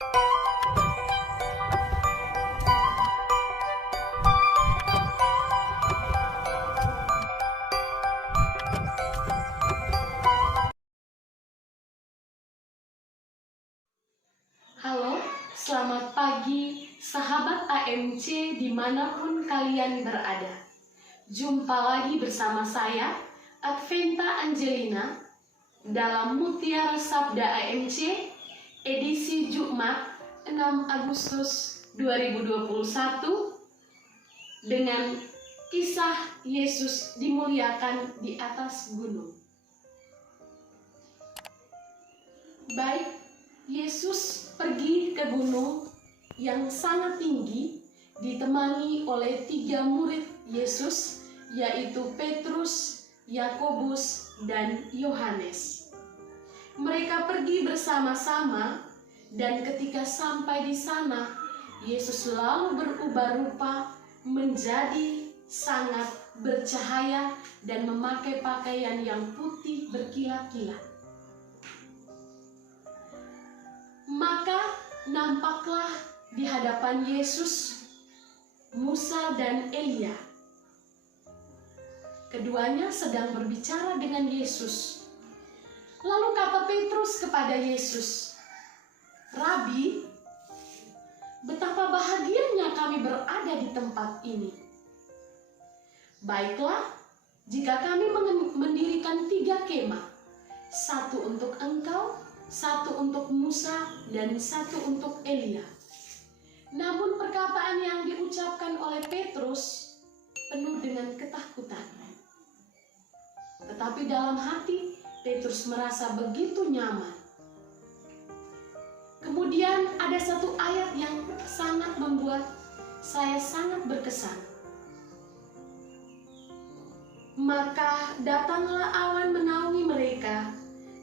Halo, selamat pagi sahabat AMC dimanapun kalian berada. Jumpa lagi bersama saya, Adventa Angelina, dalam Mutiara Sabda AMC, edisi Jumat 6 Agustus 2021, dengan kisah Yesus dimuliakan di atas gunung. Baik, Yesus pergi ke gunung yang sangat tinggi, ditemani oleh 3 murid Yesus, yaitu Petrus, Yakobus, dan Yohanes. Mereka pergi bersama-sama, dan ketika sampai di sana, Yesus lalu berubah rupa menjadi sangat bercahaya dan memakai pakaian yang putih berkilat-kilat. Maka nampaklah di hadapan Yesus Musa dan Elia. Keduanya sedang berbicara dengan Yesus. Lalu kata Petrus kepada Yesus, "Rabi, betapa bahagianya kami berada di tempat ini. Baiklah, jika kami mendirikan 3 kemah, 1 untuk engkau, 1 untuk Musa, dan 1 untuk Elia." Namun perkataan yang diucapkan oleh Petrus penuh dengan ketakutan. Tetapi dalam hati Petrus merasa begitu nyaman. Kemudian ada satu ayat yang sangat membuat saya sangat berkesan. Maka datanglah awan menaungi mereka,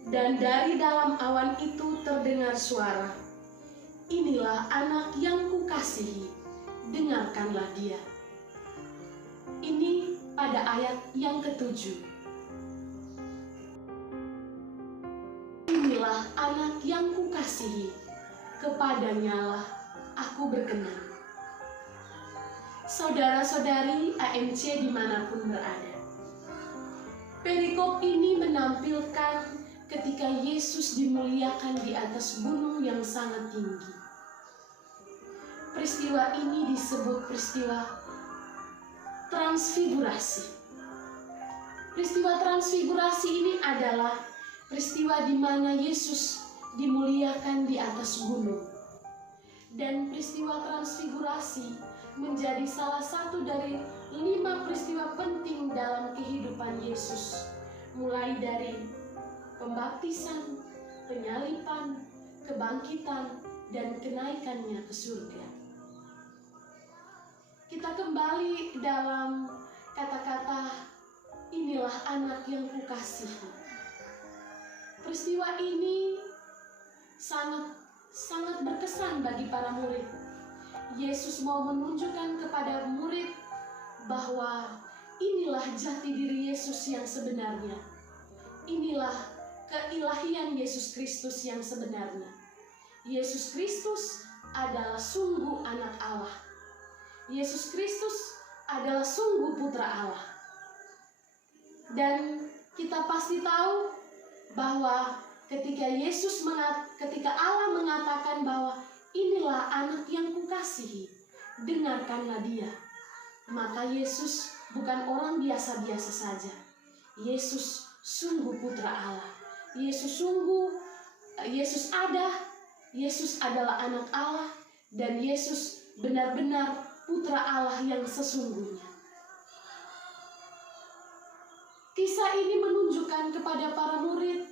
dan dari dalam awan itu terdengar suara, "Inilah anak yang kukasihi, dengarkanlah dia." Ini pada ayat yang ke-7. Inilah anak yang kukasihi, kepadanyalah aku berkenan. Saudara-saudari AMC dimanapun berada, perikop ini menampilkan ketika Yesus dimuliakan di atas gunung yang sangat tinggi. Peristiwa ini disebut peristiwa transfigurasi. Peristiwa transfigurasi ini adalah peristiwa di mana Yesus dimuliakan di atas gunung. Dan peristiwa transfigurasi menjadi salah satu dari 5 peristiwa penting dalam kehidupan Yesus, mulai dari pembaptisan, penyalipan, kebangkitan, dan kenaikannya ke surga. Kita kembali dalam kata-kata, "Inilah anak yang kukasihi." Peristiwa ini sangat berkesan bagi para murid. Yesus mau menunjukkan kepada murid bahwa inilah jati diri Yesus yang sebenarnya. Inilah keilahian Yesus Kristus yang sebenarnya. Yesus Kristus adalah sungguh anak Allah. Yesus Kristus adalah sungguh putra Allah. Dan kita pasti tahu bahwa ketika Allah mengatakan bahwa inilah anak yang kukasihi, dengarkanlah dia, maka Yesus bukan orang biasa-biasa saja. Yesus sungguh putra Allah. Yesus adalah anak Allah, dan Yesus benar-benar putra Allah yang sesungguhnya. Kisah ini menunjukkan kepada para murid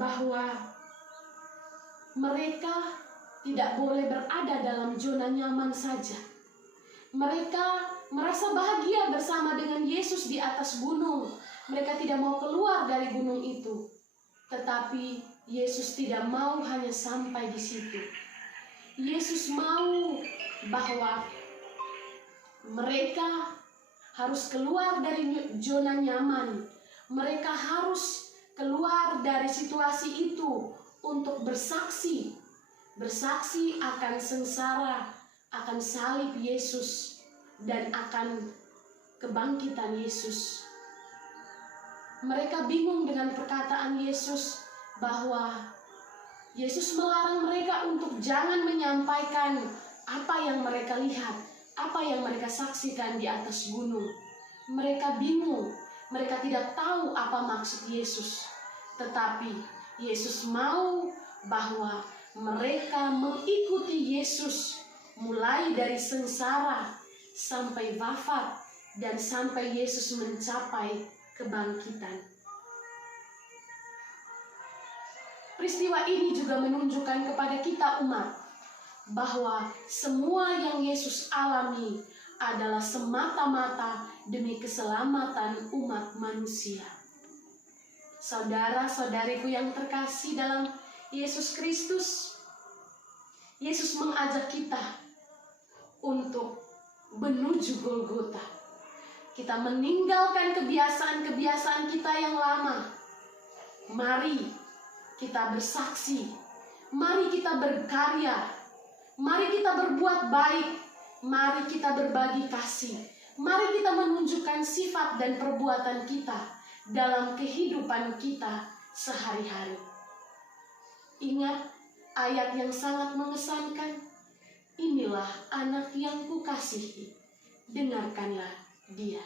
bahwa mereka tidak boleh berada dalam zona nyaman saja. Mereka merasa bahagia bersama dengan Yesus di atas gunung. Mereka tidak mau keluar dari gunung itu. Tetapi Yesus tidak mau hanya sampai di situ. Yesus mau bahwa mereka harus keluar dari zona nyaman. Mereka harus keluar dari situasi itu untuk bersaksi bersaksi akan sengsara, akan salib Yesus, dan akan kebangkitan Yesus. Mereka bingung dengan perkataan Yesus bahwa Yesus melarang mereka untuk jangan menyampaikan apa yang mereka lihat, apa yang mereka saksikan di atas gunung. Mereka bingung, mereka tidak tahu apa maksud Yesus. Tetapi Yesus mau bahwa mereka mengikuti Yesus mulai dari sengsara sampai wafat dan sampai Yesus mencapai kebangkitan. Peristiwa ini juga menunjukkan kepada kita umat bahwa semua yang Yesus alami adalah semata-mata demi keselamatan umat manusia. Saudara-saudariku yang terkasih dalam Yesus Kristus, Yesus mengajak kita untuk menuju Golgota. Kita meninggalkan kebiasaan-kebiasaan kita yang lama. Mari kita bersaksi, mari kita berkarya, mari kita berbuat baik, mari kita berbagi kasih, mari kita menunjukkan sifat dan perbuatan kita dalam kehidupan kita sehari-hari. Ingat ayat yang sangat mengesankan, inilah anak yang kukasihi, dengarkanlah dia.